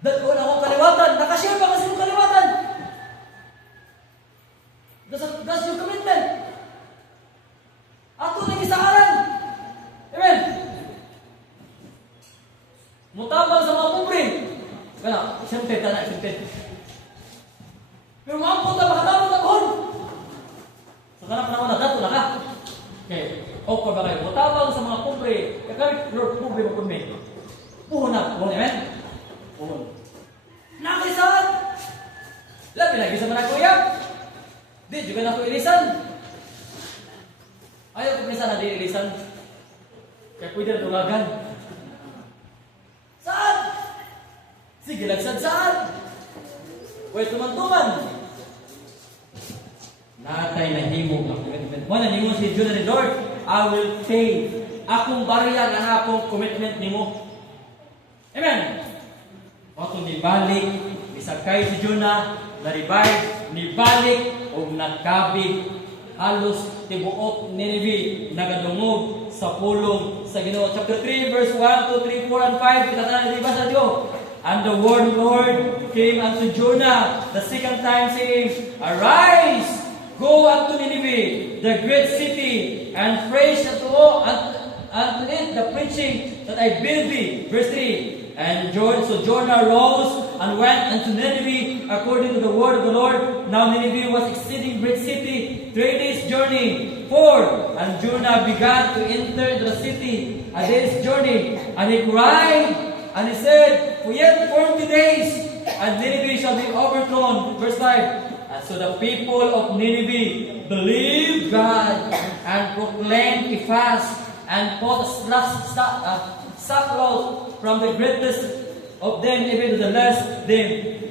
Dahil kung akong kaliwatan, nakashare ba kasi yung kaliwatan? That's your commitment. Ato na gisaaran. Amen. Mutabang sa mga pobre. Kaya, siyempre, pero mampot na makatabang na kohon. Sa kanang panahon na dato na ka. 5. Mutabang sa mga pobre. Kaya Lord, pobre mo kung may. Puhon na. Puhon, amen? Puhon. Nakisan! Labi lagi sa mga kuya. Di, juga na ako ilisan. Ayaw ko minsan na di ilisan. Kaya pwede na tulagan. Saan? Sige, lagsad saan? Pwede tuman-tuman. Natay na himo ang commitment. Wala nimo si Judah ni Lord, I will pay. Akong barya ang akong commitment nimo. Amen. Atong nibalik, isakay si Jonah, na-revive, nibalik, o nagkabig. Halos tibuok Nineveh, nagadungog sa pulong sa Ginoo. Chapter 3, verse 1, 2, 3, 4, and 5. Kita na diba sa Diyo? And the word of the Lord came unto Jonah the second time, saying, Arise! Go up to Nineveh, the great city, and preach unto it the preaching that I bid thee. Verse 3. And so Jonah rose and went unto Nineveh according to the word of the Lord. Now Nineveh was exceeding great city, 3 days' journey. 4. And Jonah began to enter into the city, a day's journey. And he cried, and he said, For yet 40 days, and Nineveh shall be overthrown. Verse 5. And so the people of Nineveh believed God and proclaimed a fast and put sackcloth from the greatest of them even to the last them.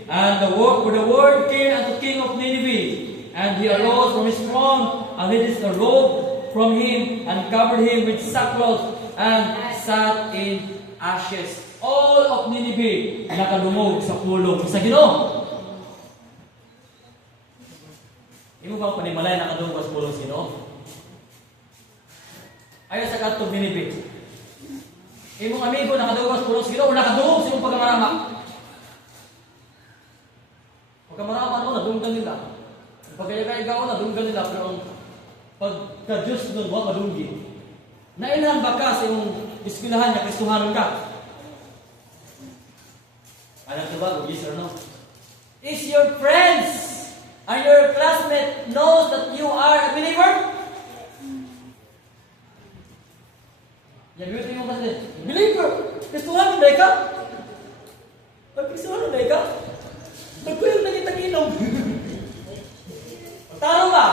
And the word came unto king of Nineveh, and he arose from his throne and hid his robe from him and covered him with sackcloth and sat in ashes. All of Nineveh nakadungog sa pulong sa Ginoo. Imo bang panimalay nakadungog sa pulong sa Ginoo? Ayo sa katong Nineveh. Imong amigo nakadungog sa pulong sa Ginoo o nakadungog sa imong pagkamarama? Pagkamarama no nadunggan nila. Pagkaya-kaya nadunggan nila pero ang pagka-Diyos doon wa madunggi. Nailan ba ka sa imong eskwelahan niya Kristohanon ka? Alam ko ba, yes or no? Is your friends and your classmate knows that you are a believer? Yan, beauty mo kasi, believer! Kristohanon na ka? Pag Kristohanon na ka? Nagkuyog na kitang inom. Taro ba?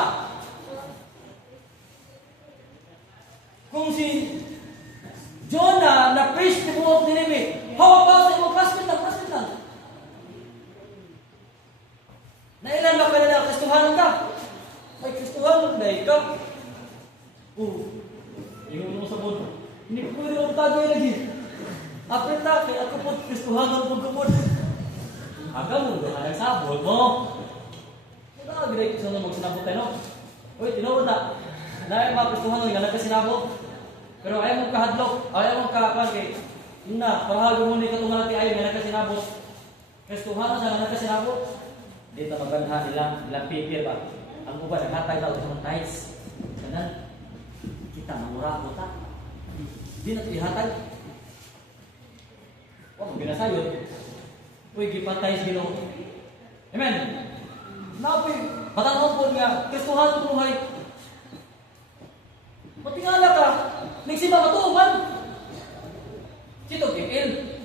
Kung si Jonah na-preach ni buong Nineveh, how about sa imong classmate lang? Nailan ba ka na Kristohanon ka? May Kristohanon na ikaw. Ingon mo sa mundo. Hindi ko pwede ang tagay lagi. Apita, kaya ako po Kristohanon po kumod. Aga mo, nagsabot mo. Wala ka gilay kung saan magsinabot tayo, no? Uy, tinawad na. Dahil mga Kristohanon, nga nagkasinabot. Pero ayaw mong kahadlok, ayaw mong kakakuan kay na, parahalo mo ni katungalati ayaw nga nagkasinabot. Kristohanon sa nga nagkasinabot. Dito maganda ilang pipir ba? Ang uban, naghatag daw sa mga tights. Ganun. Kita, mamura ko ta. Hindi na ito ihatag. Huwag mo binasayod. Uy, gipatay sa Ginoo. Amen. Napoy, patanong po nga, Kristohanon buhay. Matingala ka, nagsimba matuman. Sito, kikil.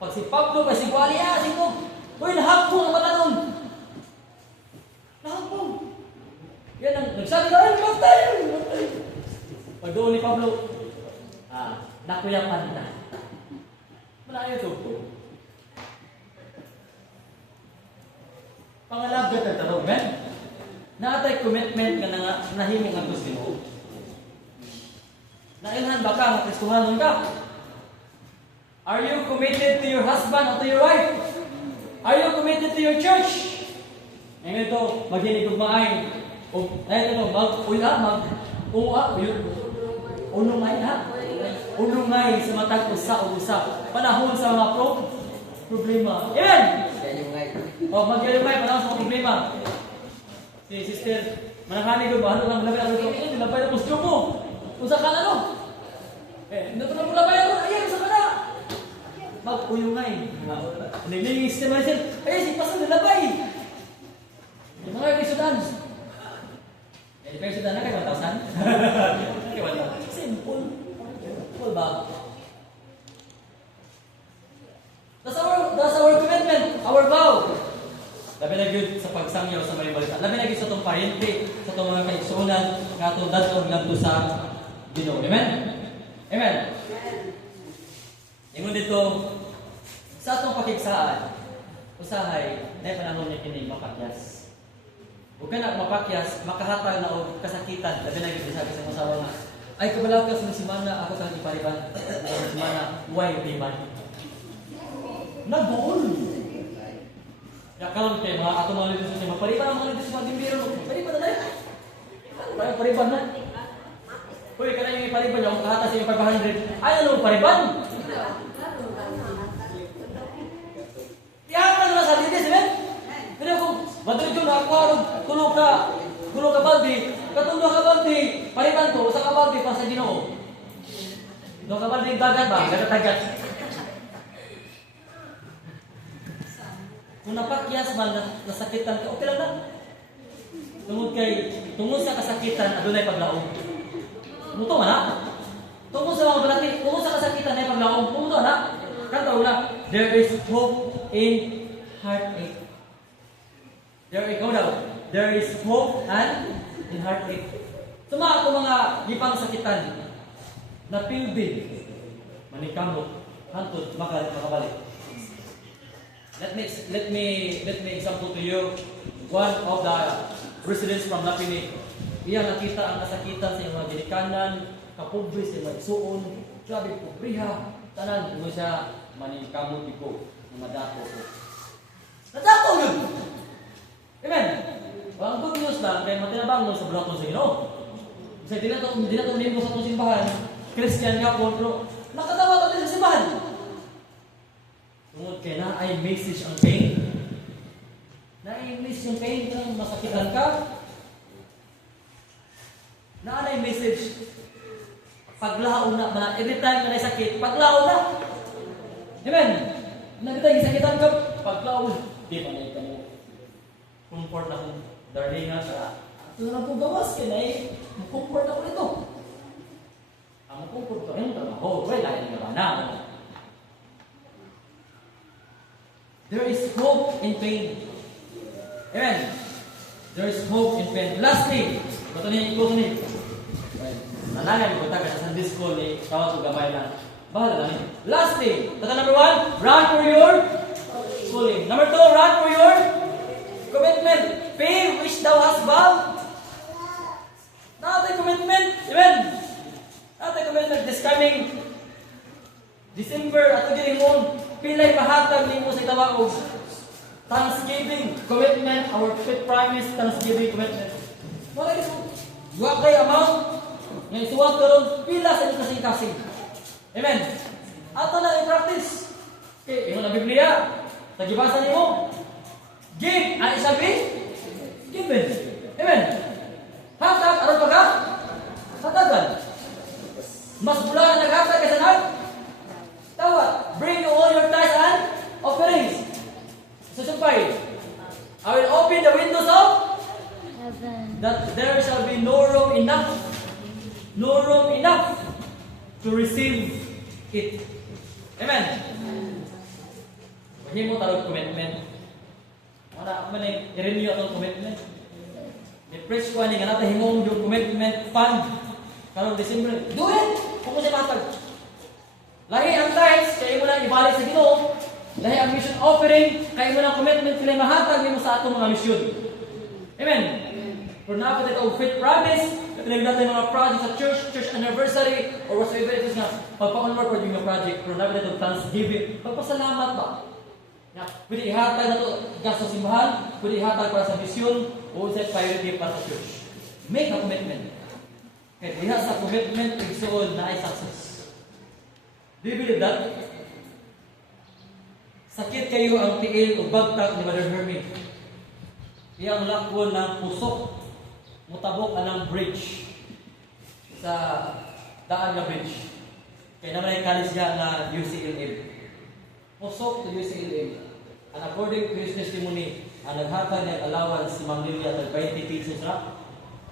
Pag si Pablo, pa si Gualia, sito. Uy, nahagpong ang matanong. Nahagpong. Yan ang nagsabi na, ay, matay. Pag doon ni Pablo, nakuyapan na. Malayo ito po. Pangalabot na tanong, men. Naatay commitment ka na nahimong ang gusto mo. Nailhan ba ka ang Kristohanon ka? Are you committed to your husband or to your wife? Are you committed to your church? Ngayon ito, maghinig maay. Unungay ha? Unungay sa matag usa-usa. Panahon sa mga problema. Amen! Mag-yalungay, panahon sa mga problema. Si sister, manakani ko ba? Ano lang labay ako? Labay ako sa mo. Kung sa kana no? Hindi ko na labay ako. Ayan, sa kana. Mag-uyungay. Nagliging sistema niya. Si pasal na labay. Yung mga episodans. pension na kay 1,000? Kay 1,000. Simple. Simple ba? That's our commitment, our vow. Labi na yun sa pagsangyaw sa mga balita. Labi na yun sa itong parente, sa itong mga kaigsunan, nga itong datong ganito sa Ginoo. Amen? Amen? Ingon dito, sa itong pakigsaan, usahay, na panahon niya kining mapakyas. Huwag ka na mapakyas, makahatag na o kasakitan. Labi na yun sabi sa masawa nga, ay kabalakas ng simana, ako sa ipariban. Ng simana, why riban? Nagbuol! Ya karon kay mga ato mga leaders sa pariban ang mga leaders sa Gimbiro. Pariban na dai. Pariban na. Hoy kana yung pariban yung kahata sa 500. Ay ano pariban? Ya kana sa leaders men. Pero kung madrid yun ako tulo ka baldi, katulo ka baldi, pariban to sa kabaldi pa sa Ginoo. Do ka baldi dagat ba? Dagat. Kung napakyas man, nasakitan ka, okay lang na. Tungod sa kasakitan, adunay paglaom. Muto man na. Tungod sa mga balati, tungod sa kasakitan ay paglaom. Muto na. Kanto na, there is hope in heartache. There is hope and in heartache. So mga gipang sakitan, na pilbid, manikamot, hantod, makabalik. Let me example to you one of the residents from Lapini. Iya nakita ang kasakitan sa mga ginikanan, kapobre sa mga isuon, grabe pobriha, tanan mo siya manikamot ko, madako ko. Nadako yun. Amen. Ang good news lang kay matinabang mo sa braton sa Ginoo. Kasi di na to mingo sa itong simbahan, Christian ka po, pero nakatawa ka din sa simbahan. Tungod kay na ay message ang pain. Na ay message yung pain kung masakitan ka. Na ay message paglao na every time na sakit, paglao na. Amen. Nagitay sakitan ka, paglao na. Di pa na mo. Comfort na kung darling nga sa ito na po gawas kay na comfort ako nito. Ang comfort ko, ayun trabaho. Well, dahil nga ba na. There is hope in pain. Amen. There is hope in pain. Lastly, ito ni. Nananay mo ka sa Sunday school ni tawag ko gabay lang. Bahala lang. Lastly, number 1, run for your schooling. Number 2, run for your commitment. Pay which thou hast vowed. Natin commitment. Amen. Natin commitment this coming December at giling mo. Pilay mahatag nimo sa tawag Thanksgiving commitment, our fifth promise, Thanksgiving commitment. Wala ito. Huwag kayo amount. Ngayon suwag karon pila sa inyong kasing-kasing. Amen. Ato na i-practice. Okay, imo na Biblia. Tagibasa nimo. Give and it shall be given. Amen. Hatag aron pa ka? Hatagan. Mas bula na naghatag ka sa nag? Tawad. Bring all your tithes and offerings. Susumpay. I will open the windows of Heaven. that there shall be no room enough to receive it. Amen. Himo tarog commitment. Wala man i-renew atong commitment. I-preach ko ani nga nata himong yung commitment fund karong December. Do it. Kung sa matag. Lahi ang tithes, kaya mo lang ibalik sa Ginoo. Lahi ang mission offering, kaya mo lang commitment sila mahatag nimo sa atong mga mission. Amen. For now, ito ang faith promise, pinag natin mga project sa church anniversary, or whatsoever it is nga, pagpa-onward for yung project, for now, ito Thanksgiving, pagpasalamat ba? Pwede ihatag na ito gasto sa simbahan, pwede ihatag para sa mission, o set priority para sa church. Make a commitment. Kaya diha sa commitment, igsuon na ay success. Do you believe that? Sakit kayo ang tiil o bagtag ni Mother Hermie. Iyang lakwon ng pusok, mutabok anang bridge sa daan nga bridge. Kaya naman ay kalis niya na UCLM. Pusok to UCLM. And according to his testimony, ang naghatag ng allowance si Mang Lilia ng 20 pesos ra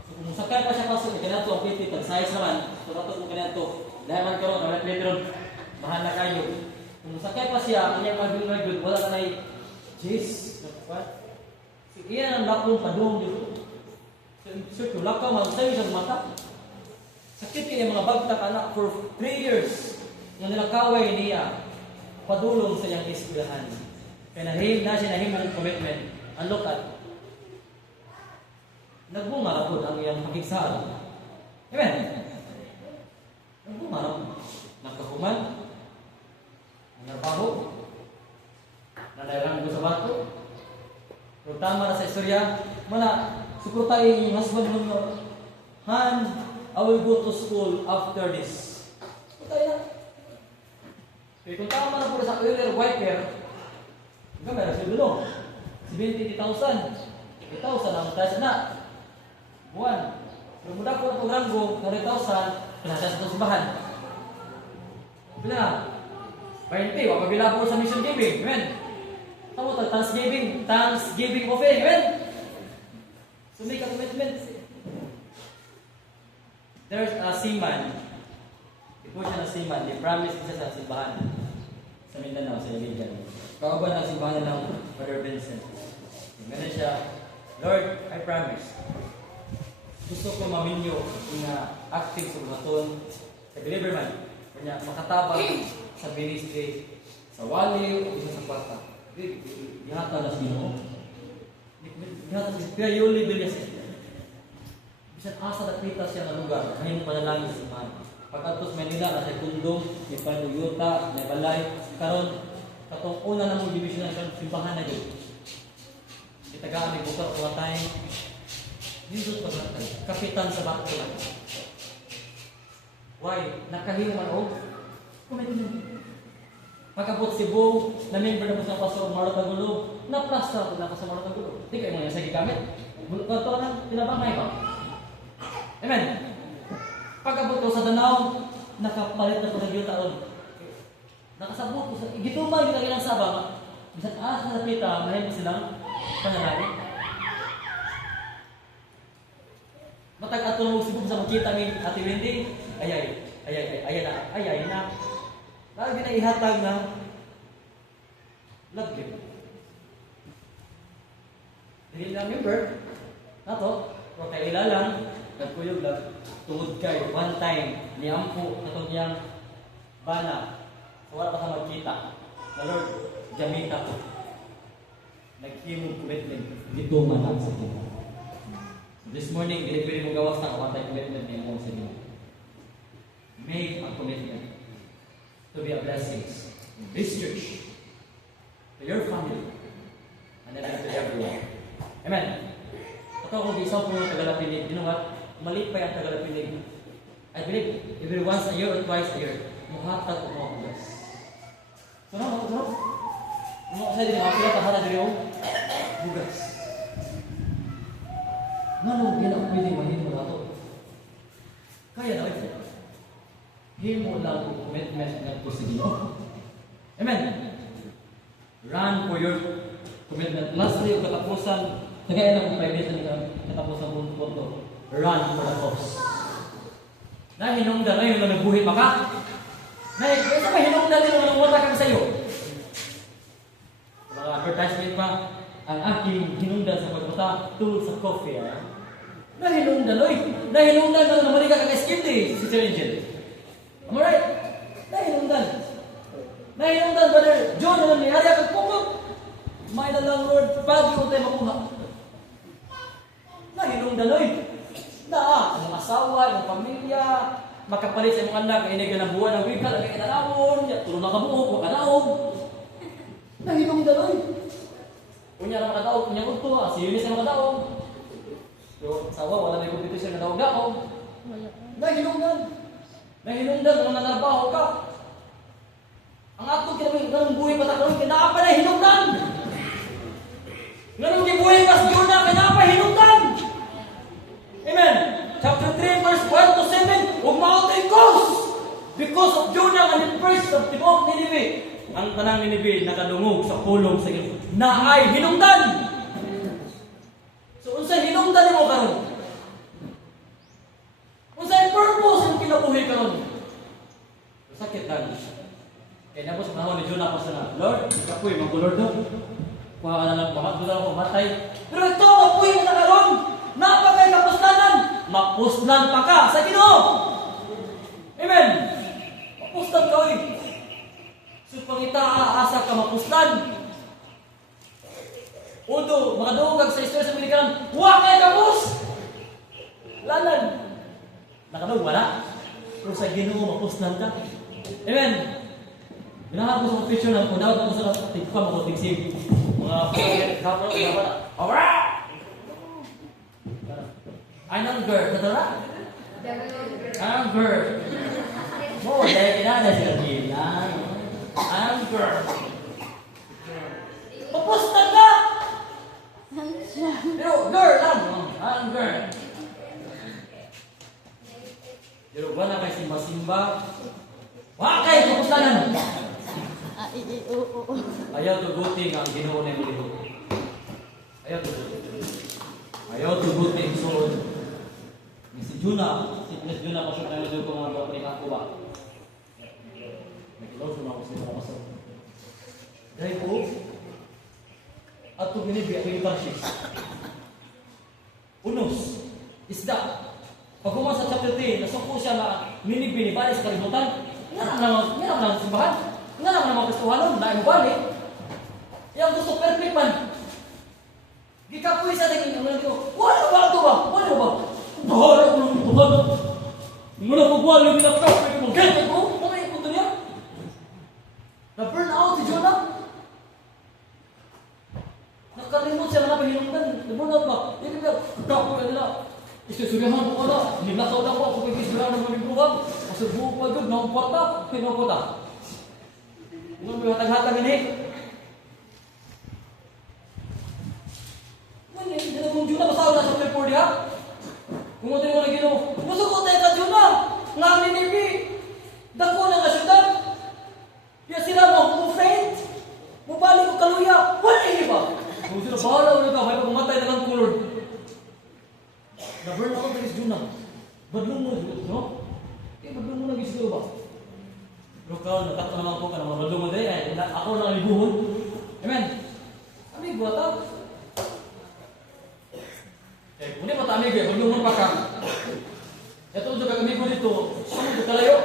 So kung sakay pa siya pasok, kanato ang piti, tag-size naman, so nato kung kanato, dahil man karon, ang retron, bahala kayo. Kung sakay pa siya, kanyang magul, wala ka na jeez, what? So iyan ang lakong padung dito. So kung lakaw, magsa'yo siyang mata. Sakit kaya mga bagtak anak for 3 years nga nilakaway niya padulong sa iyang eskwelahan. Kaya na siya nahimong commitment. And look at nagbunga na po ang iyang pakigsaan. Amen? Nagbunga na po. Nagkahuman, nagpaho, nanayarang ko sa bato. Pero tama na sa istorya, mana, sukurta yung husband mo, Han, I will go to school after this. Sukurta yan. Kaya kung tama na po sa earlier wiper, hanggang meron siya dulo. 70,000. 80,000 ang tayo na. Buwan. Pero muda ko itong ranggo, 40,000, pinasya sa simbahan. Bila, 20, wapabila po sa mission giving. Amen. Tama ito, Thanksgiving offering. Amen. So make a commitment. There's a seaman. Ito siya na seaman. They promised siya sa simbahan. Sa Mindanao, sa Iligan. Kauban ang simbahan ng Brother Vincent. Ganun siya, Lord, I promise. Gusto ko maminyo na active sa buhaton, sa deliver man, kanya makatabang sa ministry, sa wali o isa sa kwarta. Ihata na sino. Ihata na siya. Kaya yun libil niya siya. Bisan asa na kita siya ng lugar, ngayon panalangin sa simbahan. Pagkatos Manila, nasa Kundong, may Panuyuta, may Balay, karon katong una na mong division ng simbahan na yun. Itagaan may bukal o watay. Dito pa natin. Kapitan sa bako lang. Why? Nakahimo man o? Commitment. Pagkabot si Bo, na member na po sa Pastor Marlo Tagulo, na-plasta po na sa Marlo Tagulo. Hindi kayo mo yan sa gigamit. Ito na, tinabangay ba? Amen. Pagkabot ko sa Danao, nakapalit na po ng yuta ron. Nakasabot ko sa gituman yung kanilang sabang. Bisan sa napita, mahal silang panalangin. Matag atong sibuk sa makita ni Ate Wendy, ay na. Lagi na ihatag na love gift. Hindi na member, nato, pero kay ilalang, nagkuyog lang, tungod kay one time, niampo, katong iyang bana, wala pa sa magkita. Na Lord, jamita ko. Naghimong commitment, dito man sa kita. This morning, delivery mo gawas na kapatay commitment niya mo sa inyo. Make a commitment to be a blessing in this church, to your family, and then to everyone. Amen. Ito kung isang po ng Tagalapinig, you know what? Maliit pa yung Tagalapinig. I believe, every once a year or twice a year, muhatag o mga bugas. So, ano sa din, mga pinatahara din yung bugas. Nganong ginapili mahimo na ito? Kaya na ito. Himo lang ang commitment na ito sa Ginoo. Amen. Run for your commitment. Lastly, yung katapusan, tagay lang kung private na katapusan kung punto. Run for the cause. Dahil hinungdan na yung nagbuhi pa ka. Dahil, isa ba hinungdan din yung nangunguta kang sa'yo? Mga advertisement pa, ang aking hinungdan sa pagpunta tulad sa coffee. Nahinungdan, oy! Nahinungdan na naman ka kag-skindi, Sister Angel. Am I right? Nahinungdan. Nahinungdan, Brother John, naman may ari kag pukot. May na lang, Lord, pagi mo tayo makuha. Nahinungdan, oy! Ang asawa, ang pamilya, makapalit sa mga anak, ay nagana buwan ng wikal, ay kanawon, tulong na kabuo, kanawon. Nahinungdan, oy! Punya na makadaog, punya ko to, si Eunice na makadaog. So, sawa, wala may competition na daog-daog. Nahinungdan. Nahinungdan, kung nanarbaho ka. Ang atong kinabing, ganong buhay pa takalong, kinapa na hinungdan. Ganong gibuhay pas Jonah, kinapa hinungdan. Amen. Chapter 3, verse 1 to 7, umautay cause. Because of Jonah and the first of Timok Nineveh. Ang tanang Nineveh nakadungog sa pulong sa Ginoo. Na ay hinungdan. So unsa hinungdan mo karon? kapoy, magkulor doon. Kuha ka na lang, doon ako matay. Pero ito, kapoy mo na karon. Napakay kapuslanan. Mapuslan pa ka sa Ginoo. Amen. Mapuslan ka, oy. So, pangita aasa ka mapuslan. Udo, mga dugag sa istorya sa Pilikanan, wakay kapus! Lalan. Nakadog, wala. Pero sa Ginoo, mapuslan ka. Amen. Ginahap ko sa picture ng kung dapat ako sa tigpan ako tigsig. Mga kapal, alright! Anger, katara? Anger. Mo, dahil kinada siya gila. Anger. Mapuslan ka! Pero, girl lang. Anger. Pero, wala kayo simba-simba. Wakay, kapuslanan. Ayaw tugutin ang Ginoo na yung liho. Ayaw tugutin. Ayaw tugutin. So, si Juna, si Miss Juna, pasok na yung ko mga bawa ni ako ba? Nakilaw sa mga kusip na pasok. Dahil po, at ito binibigay ako yung tarsis. Unos, isda. Pag kumasa sa chapter 3, nasuko siya na minibini-bali sa kalimutan. Nga naman simbahan. Nga naman Kristohanon, dahil balik. Yang gusto perfect man. Gikapoy sa naging ano dito. Wala ba ito ba? Wala ba? Bahala ko ng Tuhan. Mula pagwala yung pinaka-perfect mo. Gaya ko? Ano yung punto niya? Na-burn out si Jonah. Nakalimot siya na pahinungdan. Na-burn out ba? Hindi ba? Kapoy ka nila. Isusurihan ko na. Nilakaw na ko ako kay Kisura ng mga buwan. Kasi buhok pa doon. Nakumpata. Pinakota. Nung may hatag-hatag ini. Hindi na kung Juna, masawa na sa February ha? Kung ito yung mga Ginoo, masukot tayo ka Juna! Nga Ninibi! Dako na nga syudad! Kaya sila mo faint! Mubalik ko kaluya! Wala hindi ba? Kung sila bahala ulit ka, may pagmatay na lang kulor. Na-burn ako kay Juna. Badlong mo, no? Eh, badlong mo na siguro ba? Pero ka, natakot naman po ka naman badlong mo dahil. Ako lang ibuhon. Amen? Ami, buhat ako. Kung di matami kayo, huwag yung pa ka. Ito juga kami ko dito, sumunod ka layo.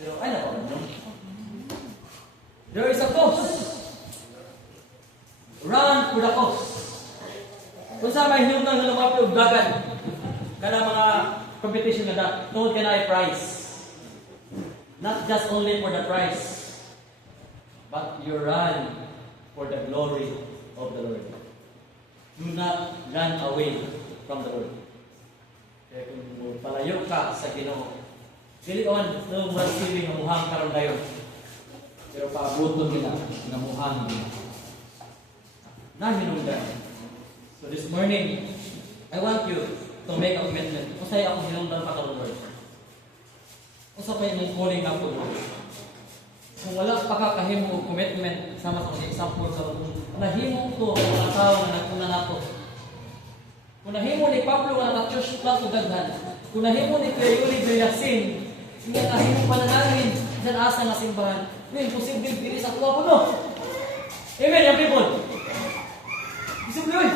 Pero ay na ba? There is a cause. Run for the cause. Kung sa may hinungan na lumapit o dagan, kada mga competition na that, noon ka na prize. Not just only for the prize, but you run for the glory of the Lord. Do not run away from the Lord. Kaya kung palayo ka sa Ginoo, dili ka man nung masili ng muhang karon dayon. Pero paabuton nila ng muhang nahinungdan. So this morning, I want you to make a commitment. Kung sa'yo akong hinungdan pa karon, Lord. Kung sa kayo mong calling na po, kung wala pa ka kahimo commitment, sama sa mga example sa nahimo to ang tao na nagpuna nato. Kung nahimo ni Pablo nga naka-church plant o daghan, kung nahimo ni Cleoli Villasin, nga nahimo pananalangin dyan asa nga simbahan, may imposible dili sa tuwa po, no? Amen, young people? Isip yun.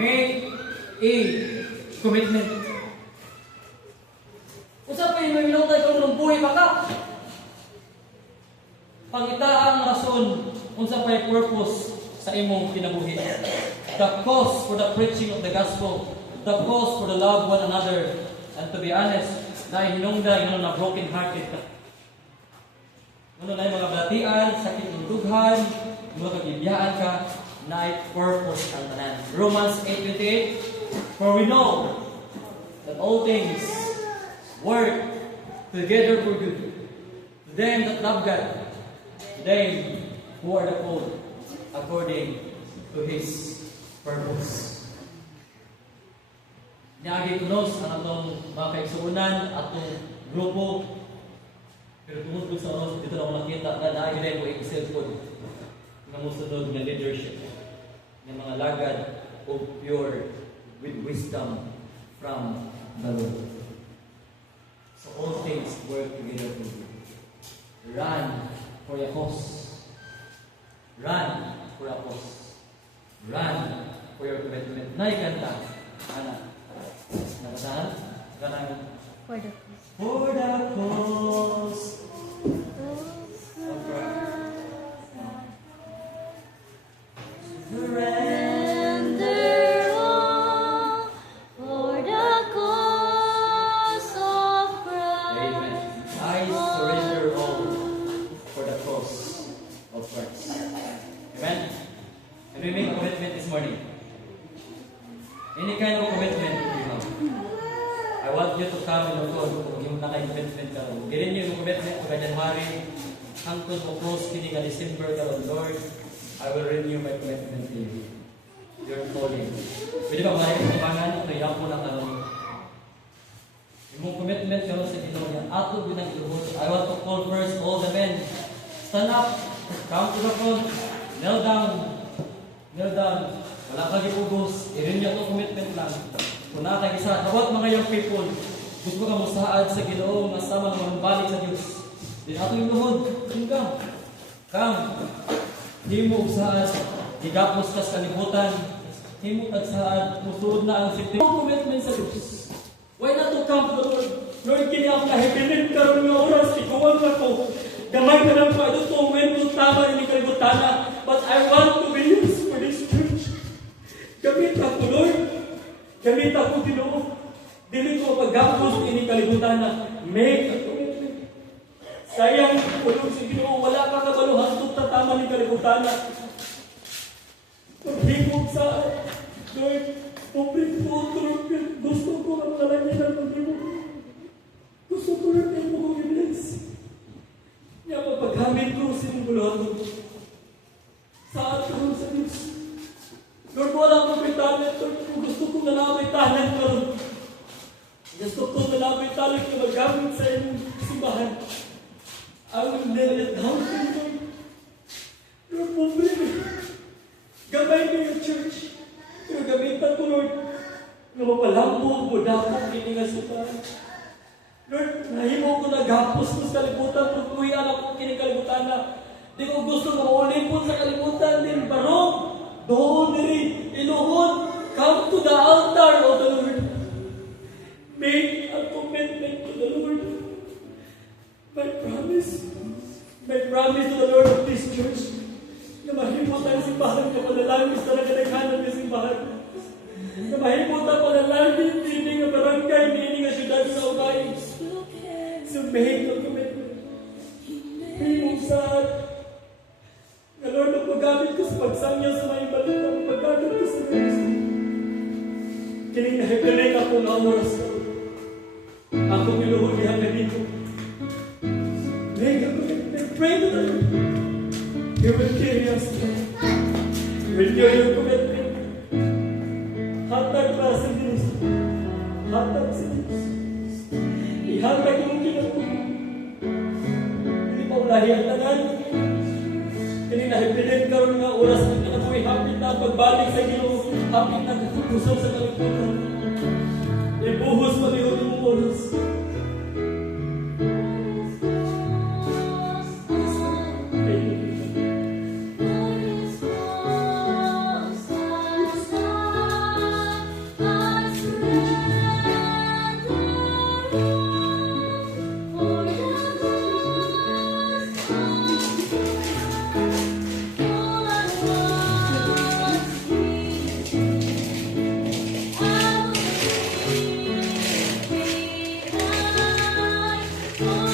Make a commitment. Kung saan pa yung may minutay kung nung buhay pa ka, pangita ang rason kung sa may purpose sa imong kinabuhi. The cause for the preaching of the gospel, the cause for the love one another, and to be honest, na hinungdan na broken hearted ka. Ano na yung mga balatian, sakit ng dughan, mga kagibiyaan ka, na purpose ang tanan. Romans 8:28, for we know that all things work together for good to them that love God, them who are the called according to His purpose. Niagi kunos ang atong mga kaigsuunan, atong grupo. Pero tungkol sa oras, dito na ako nakita na naagilay mo i-self-food na musunod na leadership ng mga lagad o pure with wisdom from the Lord. So all things work together for you. Run for your cause. Kanang, For the for the cause of Christ. Surrender all for the cause of Christ. Amen. I surrender all for the cause of Christ. Amen. Can we make a commitment this morning? Any kind of commitment you have. I want you to come and Lord, kung yung naka-commitment ka. Girin niyo yung commitment ka January, hangtod mo close kini ka December ka, Lord, I will renew my commitment to you. Your calling. Pwede ba maraming katibangan ito, yapo na karon. Yung commitment ka sa Ginoo niya, ato binang iluhod. I want to call first all the men. Stand up, come to the front, kneel down. Kneel down. Wala ka gipugos, i-renew to commitment lang. Kung nakakagisa, tawag mga young people, gusto ka musaad sa Ginoo, nga sama naman balik sa Diyos. Di ato yung luhod, come. Come. Di mo usaad, higapos ka sa kalibutan, di mo tagsaad, musuod na ang siti. Commitment sa Diyos. Why not to come to the Lord? Lord, kini ako nahibilin karon nga oras, ikuwag na ko. Gamay ka lang pa, ito to, when mo tama ni kalibutana, but I want to be used for this church. Gamit ako, Lord. Gamit ako, Ginoo. Dili ko pagkapos ini kalibutan na make a commitment. Sayang tulog si Ginoo, wala ka kabaluhan tug tatama ni kalibutan na. Paghimog sa Lord, open po tulog. Gusto ko ang lalagyan ng paghimog. Gusto ko rin kayo mo kong i-bless. Kaya mapaghamit ko sa inyong buluhan ko. Sa ato sa Diyos. Lord, wala akong may talent. Lord, gusto ko na lang may talent, Lord. Gusto ko na lang may talent na magamit sa inyong simbahan. I will lay it down to you, Lord. Lord, move me. Gabay mo yung church. Pero gamitan ko, Lord, na mapalambog mo dapat kini nga simbahan. Lord, nahimo ko na gapos ko sa kalibutan. Lord, kuya na ko kini kalibutan na. Di ko gusto na maulipon sa kalibutan din. Barong. Doon diri, iluhod, come to the altar of the Lord. Make a commitment to the Lord. My promise to the Lord of this church, na mahimot ang simbahan ka panalangis na nagdaghanan ng simbahan. Na mahimot ang panalangis din ng barangay, din ng syudad sa Ugay. So make a commitment. Himong saan, na Lord, ang paggamit ko sa pagsangya sa mga ibalit, ang paggamit ko sa Diyos. Kining nahipiling ako na oras ko. Ako miluhulihan na dito. Make a commitment. Pray to the Lord. He will carry us through. Renew your commitment. Hatag para sa Diyos. Hatag sa Diyos. Ihatag yung kinapunan. Hindi pa ulahi ang tanan. Kini nahipilit karon nga oras ng kinabuhi, hapit na pagbalik sa Ginoo, hapit na kusog sa kalibutan. Ibuhos pamihod mong oras. Oh